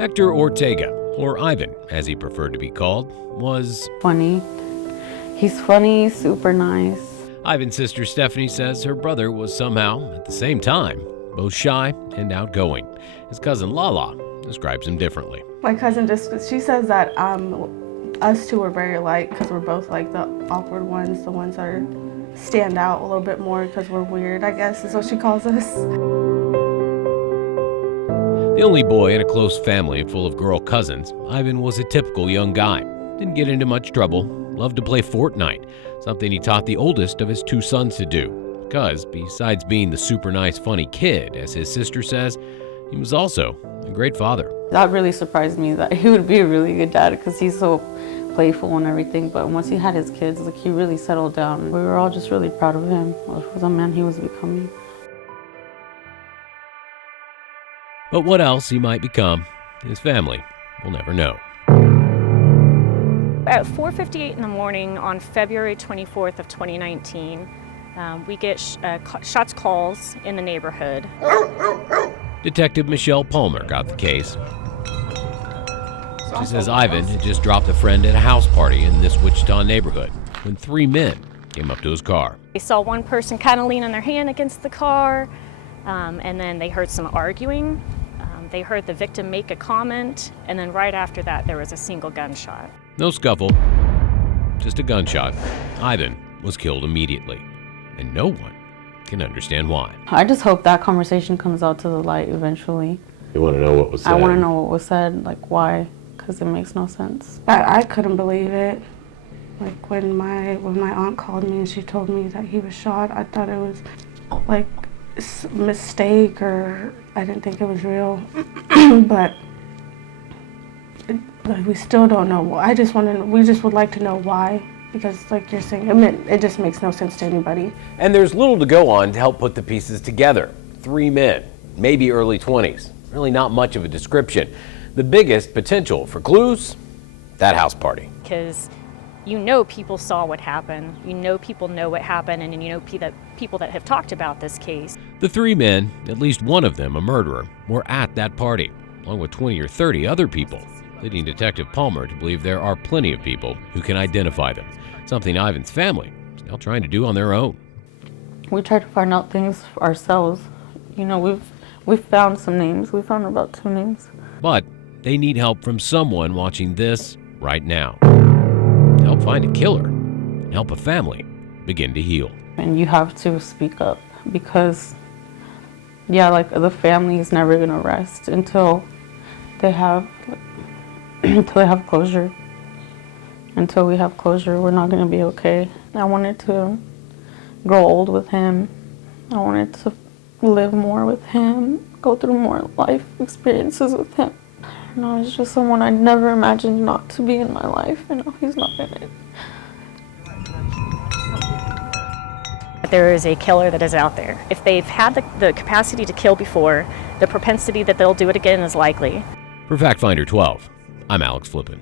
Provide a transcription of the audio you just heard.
Hector Ortega, or Ivan as he preferred to be called, was funny. He's funny, super nice. Ivan's sister Stephanie says her brother was somehow, at the same time, both shy and outgoing. His cousin Lala describes him differently. My cousin she says that us two are very alike because we're both like the awkward ones, the ones that stand out a little bit more because we're weird, I guess is what she calls us. The only boy in a close family full of girl cousins, Ivan was a typical young guy. Didn't get into much trouble, loved to play Fortnite, something he taught the oldest of his two sons to do. Because besides being the super nice, funny kid, as his sister says, he was also a great father. That really surprised me that he would be a really good dad because he's so playful and everything. But once he had his kids, like, he really settled down. We were all just really proud of him, of the man he was becoming. But what else he might become, his family will never know. At 4:58 in the morning on February 24th of 2019, we get shots calls in the neighborhood. Detective Michelle Palmer got the case. She says Ivan had just dropped a friend at a house party in this Wichita neighborhood when three men came up to his car. They saw one person kind of leaning their hand against the car, and then they heard some arguing. They heard the victim make a comment, and then right after that, there was a single gunshot. No scuffle, just a gunshot. Ivan was killed immediately, and no one can understand why. I just hope that conversation comes out to the light eventually. You want to know what was said? I want to know what was said, like why, because it makes no sense. I couldn't believe it. Like when my aunt called me and she told me that he was shot, I thought it was like a mistake, or I didn't think it was real. But we still don't know. We just would like to know why. Because like you're saying, it just makes no sense to anybody. And there's little to go on to help put the pieces together. Three men, maybe early 20s. Really not much of a description. The biggest potential for clues, that house party. Because you know people saw what happened, you know people know what happened, and you know people that have talked about this case. The three men, at least one of them a murderer, were at that party, along with 20 or 30 other people, leading Detective Palmer to believe there are plenty of people who can identify them, something Ivan's family is now trying to do on their own. We try to find out things ourselves. You know, we've found some names. We found about 2 names. But they need help from someone watching this right now to help find a killer and help a family begin to heal. And you have to speak up because, yeah, like the family is never going to rest until they have closure. Until we have closure, we're not going to be okay. I wanted to grow old with him. I wanted to live more with him, go through more life experiences with him. No, he's just someone I never imagined not to be in my life, and now he's not in it. There is a killer that is out there. If they've had the capacity to kill before, the propensity that they'll do it again is likely. For Fact Finder 12, I'm Alex Flippin.